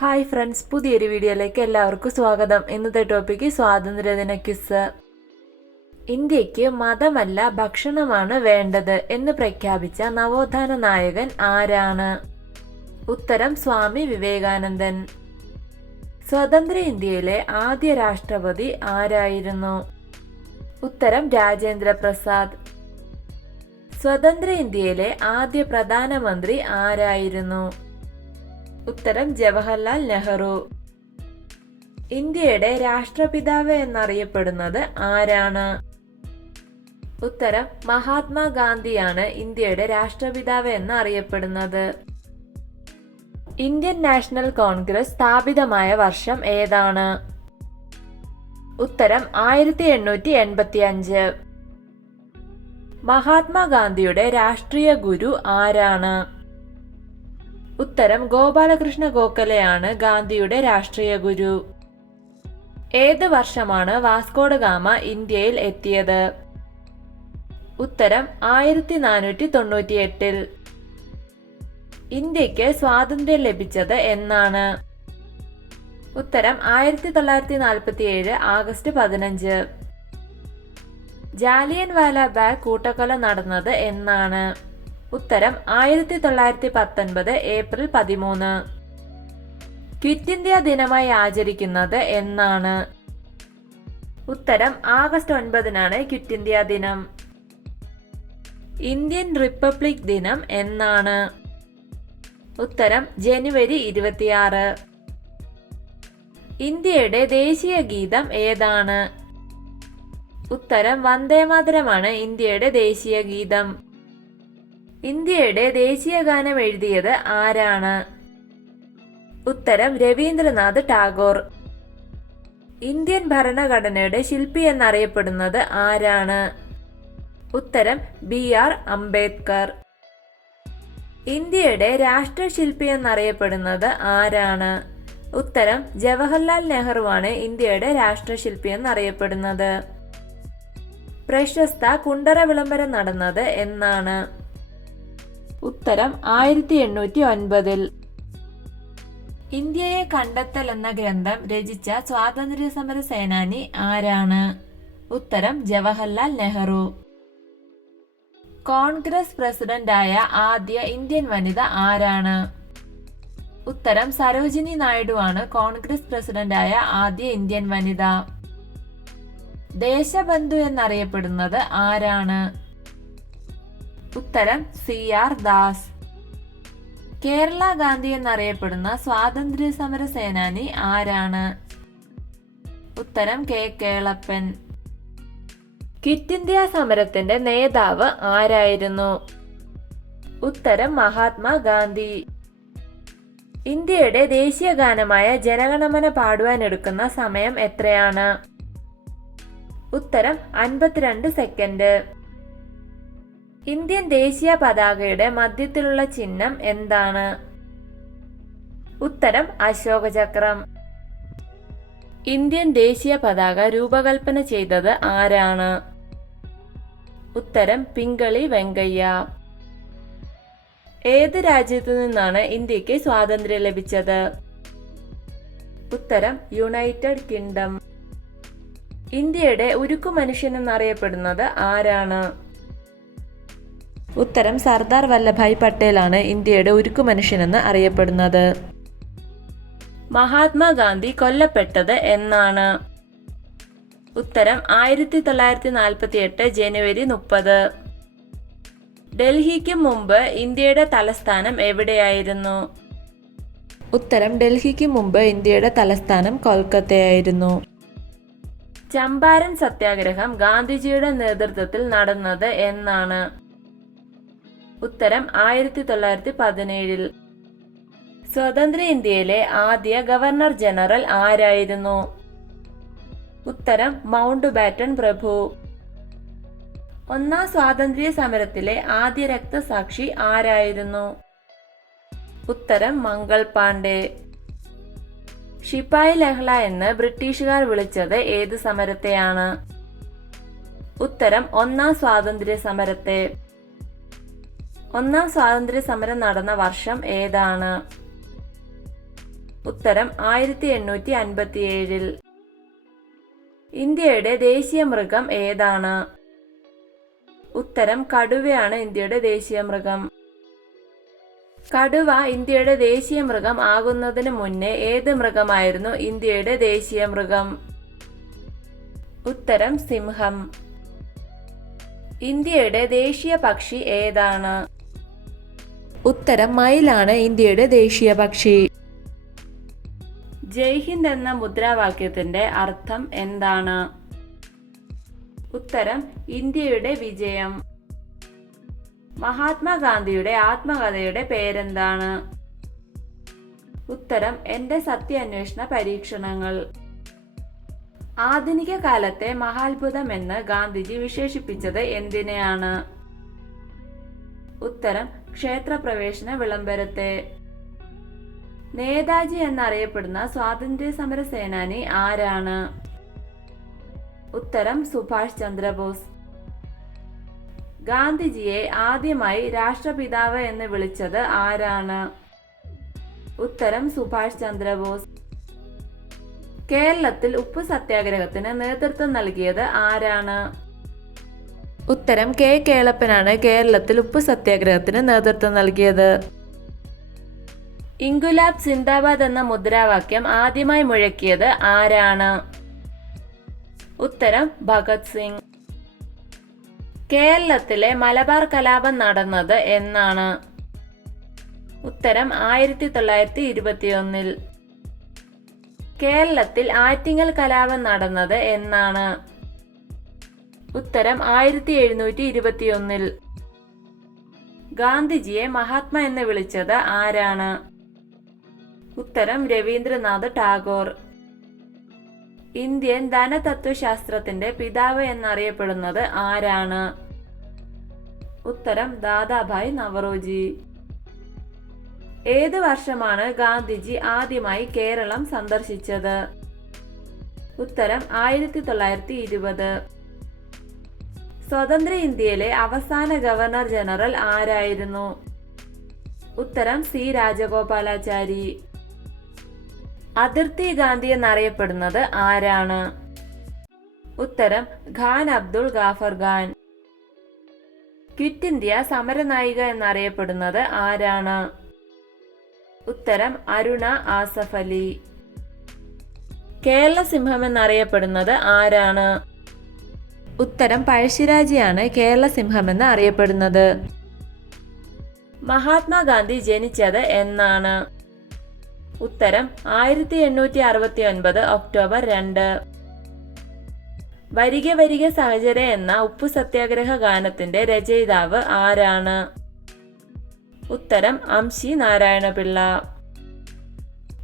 Hi friends പുതിയൊരു വീഡിയോയിലേക്ക് എല്ലാവർക്കും സ്വാഗതം. ഇന്നത്തെ ടോപ്പിക്ക് സ്വാതന്ത്ര്യദിന ക്വിസ് ഇന്ത്യയ്ക്ക് മതമല്ല ഭക്ഷണമാണ് വേണ്ടത് എന്ന് പ്രഖ്യാപിച്ച നവോത്ഥാന നായകൻ ആരാണ്? ഉത്തരം സ്വാമി വിവേകാനന്ദൻ. സ്വതന്ത്ര ഇന്ത്യയിലെ ആദ്യ രാഷ്ട്രപതി ആരായിരുന്നു? ഉത്തരം രാജേന്ദ്ര പ്രസാദ്. സ്വതന്ത്ര ഇന്ത്യയിലെ ആദ്യ പ്രധാനമന്ത്രി ആരായിരുന്നു? ഉത്തരം ജവഹർലാൽ നെഹ്റു. ഇന്ത്യയുടെ രാഷ്ട്രപിതാവ് എന്നറിയപ്പെടുന്നത് ആരാണ്? ഉത്തരം മഹാത്മാഗാന്ധിയാണ് ഇന്ത്യയുടെ രാഷ്ട്രപിതാവ് എന്നറിയപ്പെടുന്നത്. ഇന്ത്യൻ നാഷണൽ കോൺഗ്രസ് സ്ഥാപിതമായ വർഷം ഏതാണ്? ഉത്തരം ആയിരത്തി എണ്ണൂറ്റി എൺപത്തി അഞ്ച് മഹാത്മാഗാന്ധിയുടെ രാഷ്ട്രീയ ഗുരു ആരാണ്? ഉത്തരം ഗോപാലകൃഷ്ണ ഗോഖലെയാണ് ഗാന്ധിയുടെ രാഷ്ട്രീയ ഗുരു. ഏത് വർഷമാണ് വാസ്കോഡ ഗാമ ഇന്ത്യയിൽ എത്തിയത്? ഉത്തരം ആയിരത്തി നാനൂറ്റി തൊണ്ണൂറ്റിയെട്ടിൽ ഇന്ത്യയ്ക്ക് സ്വാതന്ത്ര്യം ലഭിച്ചത് എന്നാണ്. ഉത്തരം ആയിരത്തി തൊള്ളായിരത്തി നാൽപ്പത്തി ഏഴ് ആഗസ്റ്റ് പതിനഞ്ച്. ജാലിയൻ വാലാബാഗ് കൂട്ടക്കൊല നടന്നത് എന്നാണ്. ഉത്തരം ആയിരത്തി തൊള്ളായിരത്തി പത്തൊൻപത് ഏപ്രിൽ പതിമൂന്ന്. ക്വിറ്റ് ഇന്ത്യ ദിനമായി ആചരിക്കുന്നത് എന്നാണ്. ഉത്തരം ആഗസ്റ്റ് ഒൻപതിനാണ് ക്വിറ്റ് ഇന്ത്യ ദിനം. ഇന്ത്യൻ റിപ്പബ്ലിക് ദിനം എന്നാണ്. ഉത്തരം ജനുവരി ഇരുപത്തിയാറ്. ഇന്ത്യയുടെ ദേശീയ ഗീതം ഏതാണ്? ഉത്തരം വന്ദേമാതരമാണ് ഇന്ത്യയുടെ ദേശീയ ഗീതം. ഇന്ത്യയുടെ ദേശീയ ഗാനം എഴുതിയത് ആരാണ്? ഉത്തരം രവീന്ദ്രനാഥ് ടാഗോർ. ഇന്ത്യൻ ഭരണഘടനയുടെ ശില്പി എന്നറിയപ്പെടുന്നത് ആരാണ്? ഉത്തരം ബി ആർ അംബേദ്കർ. ഇന്ത്യയുടെ രാഷ്ട്രശില്പി എന്നറിയപ്പെടുന്നത് ആരാണ്? ഉത്തരം ജവഹർലാൽ നെഹ്റുവാണ് ഇന്ത്യയുടെ രാഷ്ട്രശില്പി എന്നറിയപ്പെടുന്നത്. പ്രശസ്ത കുണ്ടറ വിളംബരം നടന്നത് എന്നാണ്. ഉത്തരം ആയിരത്തി എണ്ണൂറ്റി ഒൻപതിൽ ഇന്ത്യയെ കണ്ടെത്തൽ എന്ന ഗ്രന്ഥം രചിച്ച സ്വാതന്ത്ര്യ സമര സേനാനി ആരാണ്? ഉത്തരം ജവഹർലാൽ നെഹ്റു. കോൺഗ്രസ് പ്രസിഡന്റായ ആദ്യ ഇന്ത്യൻ വനിത ആരാണ്? ഉത്തരം സരോജിനി നായിഡു ആണ് കോൺഗ്രസ് പ്രസിഡന്റായ ആദ്യ ഇന്ത്യൻ വനിത. ദേശബന്ധു എന്നറിയപ്പെടുന്നത് ആരാണ്? ഉത്തരം സി ആർ ദാസ്. കേരള ഗാന്ധി എന്നറിയപ്പെടുന്ന സ്വാതന്ത്ര്യ സമര സേനാനി ആരാണ്? ഉത്തരം കെ കേളപ്പൻ. ക്വിറ്റ് ഇന്ത്യ സമരത്തിന്റെ നേതാവ് ആരായിരുന്നു? ഉത്തരം മഹാത്മാഗാന്ധി ഇന്ത്യയുടെ ദേശീയ ഗാനമായ ജനഗണമന പാടുവാൻ എടുക്കുന്ന സമയം എത്രയാണ്? ഉത്തരം അൻപത്തിരണ്ട് സെക്കൻഡ്. ഇന്ത്യൻ ദേശീയ പതാകയുടെ മധ്യത്തിലുള്ള ചിഹ്നം എന്താണ്? ഉത്തരം അശോകചക്രം. ഇന്ത്യൻ ദേശീയ പതാക രൂപകൽപ്പന ചെയ്തത് ആരാണ്? ഉത്തരം പിങ്കളി വെങ്കയ്യ. ഏത് രാജ്യത്തു നിന്നാണ് ഇന്ത്യയ്ക്ക് സ്വാതന്ത്ര്യം ലഭിച്ചത്? ഉത്തരം യുണൈറ്റഡ് കിങ്ഡം. ഇന്ത്യയുടെ ഉരുക്കു മനുഷ്യൻ എന്നറിയപ്പെടുന്നത് ആരാണ്? ഉത്തരം സർദാർ വല്ലഭായ് പട്ടേലാണ് ഇന്ത്യയുടെ ഉരുക്കു മനുഷ്യനെന്ന് അറിയപ്പെടുന്നത്. മഹാത്മാഗാന്ധി കൊല്ലപ്പെട്ടത് എന്നാണ്. ഉത്തരം ആയിരത്തി തൊള്ളായിരത്തി നാൽപ്പത്തി എട്ട് ജനുവരി മുപ്പത്. ഡൽഹിക്ക് മുമ്പ് ഇന്ത്യയുടെ തലസ്ഥാനം എവിടെയായിരുന്നു? ഉത്തരം ഡൽഹിക്ക് മുമ്പ് ഇന്ത്യയുടെ തലസ്ഥാനം കൊൽക്കത്തയായിരുന്നു. ചമ്പാരൻ സത്യാഗ്രഹം ഗാന്ധിജിയുടെ നേതൃത്വത്തിൽ നടന്നത് എന്നാണ്. ഉത്തരം ആയിരത്തി തൊള്ളായിരത്തി പതിനേഴിൽ സ്വതന്ത്ര ഇന്ത്യയിലെ ആദ്യ ഗവർണർ ജനറൽ ആരായിരുന്നു? ഉത്തരം മൗണ്ട് ബാറ്റൺ പ്രഭു. ഒന്നാം സ്വാതന്ത്ര്യ സമരത്തിലെ ആദ്യ രക്തസാക്ഷി ആരായിരുന്നു? ഉത്തരം മംഗൾ പാണ്ഡെ. ഷിപ്പായി ലഹള എന്ന് ബ്രിട്ടീഷുകാർ വിളിച്ചത് ഏത് സമരത്തെയാണ്? ഉത്തരം ഒന്നാം സ്വാതന്ത്ര്യ സമരത്തെ. ഒന്നാം സ്വാതന്ത്ര്യ സമരം നടന്ന വർഷം ഏതാണ്? ഉത്തരം ആയിരത്തി എണ്ണൂറ്റി അൻപത്തിയേഴിൽ ഇന്ത്യയുടെ ദേശീയ മൃഗം ഏതാണ്? ഉത്തരം കടുവയാണ് ഇന്ത്യയുടെ ദേശീയ മൃഗം കടുവ ഇന്ത്യയുടെ ദേശീയ മൃഗം ആകുന്നതിന് മുന്നേ ഏത് മൃഗമായിരുന്നു ഇന്ത്യയുടെ ദേശീയ മൃഗം ഉത്തരം സിംഹം. ഇന്ത്യയുടെ ദേശീയ പക്ഷി ഏതാണ്? ഉത്തരം മയിലാണ് ഇന്ത്യയുടെ ദേശീയ പക്ഷി. ജയ് ഹിന്ദ് എന്ന മുദ്രാവാക്യത്തിന്റെ അർത്ഥം എന്താണ്? ഉത്തരം ഇന്ത്യയുടെ വിജയം. മഹാത്മാഗാന്ധിയുടെ ആത്മകഥയുടെ പേരെന്താണ്? ഉത്തരം എന്റെ സത്യാന്വേഷണ പരീക്ഷണങ്ങൾ. ആധുനിക കാലത്തെ മഹാത്ഭുതം എന്ന് ഗാന്ധിജി വിശേഷിപ്പിച്ചത് എന്തിനെയാണ്? ഉത്തരം ക്ഷേത്രപ്രവേശന വിളംബരത്തെ. നേതാജി എന്നറിയപ്പെടുന്ന സ്വാതന്ത്ര്യ സമര സേനാനി ആരാണ്? ഉത്തരം സുഭാഷ് ചന്ദ്രബോസ്. ഗാന്ധിജിയെ ആദ്യമായി രാഷ്ട്രപിതാവ് എന്ന് വിളിച്ചത് ആരാണ്? ഉത്തരം സുഭാഷ് ചന്ദ്രബോസ്. കേരളത്തിൽ ഉപ്പ് സത്യാഗ്രഹത്തിന് നേതൃത്വം നൽകിയത് ആരാണ്? ഉത്തരം കെ കേളപ്പനാണ് കേരളത്തിൽ ഉപ്പ് സത്യാഗ്രഹത്തിന് നേതൃത്വം നൽകിയത്. ഇൻഗുലാബ് സിന്ദാബാദ് എന്ന മുദ്രാവാക്യം ആദ്യമായി മുഴക്കിയത് ആരാണ്? ഉത്തരം ഭഗത് സിംഗ്. കേരളത്തിലെ മലബാർ കലാപം നടന്നത് എന്നാണ്. ഉത്തരം ആയിരത്തി തൊള്ളായിരത്തി ഇരുപത്തിയൊന്നിൽ കേരളത്തിൽ ആറ്റിങ്ങൽ കലാപം നടന്നത് എന്നാണ്. ഉത്തരം ആയിരത്തി എഴുന്നൂറ്റി ഇരുപത്തിയൊന്നിൽ ഗാന്ധിജിയെ മഹാത്മ എന്ന് വിളിച്ചത് ആരാണ്? ഉത്തരം രവീന്ദ്രനാഥ് ടാഗോർ. ഇന്ത്യൻ ധനതത്വശാസ്ത്രത്തിന്റെ പിതാവ് എന്നറിയപ്പെടുന്നത് ആരാണ്? ഉത്തരം ദാദാഭായ് നവറോജി. ഏത് വർഷമാണ് ഗാന്ധിജി ആദ്യമായി കേരളം സന്ദർശിച്ചത്? ഉത്തരം ആയിരത്തി തൊള്ളായിരത്തി ഇരുപത് സ്വതന്ത്ര ഇന്ത്യയിലെ അവസാന ഗവർണർ ജനറൽ ആരായിരുന്നു? ഉത്തരം സി. രാജഗോപാലാചാരി. അതിർത്തി ഗാന്ധി എന്നറിയപ്പെടുന്നത് ആരാണ്? ഉത്തരം ഖാൻ അബ്ദുൾ ഗാഫർ ഖാൻ. ക്വിറ്റ് ഇന്ത്യ സമരനായിക എന്നറിയപ്പെടുന്നത് ആരാണ്? ഉത്തരം അരുണ ആസഫ് അലി. കേരള സിംഹം എന്നറിയപ്പെടുന്നത് ആരാണ്? ഉത്തരം പഴശ്ശിരാജയാണ് കേരള സിംഹമെന്ന് അറിയപ്പെടുന്നത്. മഹാത്മാഗാന്ധി ജനിച്ചത് എന്നാണ്. ഉത്തരം ആയിരത്തി എണ്ണൂറ്റി അറുപത്തി ഒൻപത് ഒക്ടോബർ രണ്ട്. വരിക വരിക സഹചര എന്ന ഉപ്പു സത്യാഗ്രഹ ഗാനത്തിന്റെ രചയിതാവ് ആരാണ്? ഉത്തരം അംശി നാരായണപിള്ള.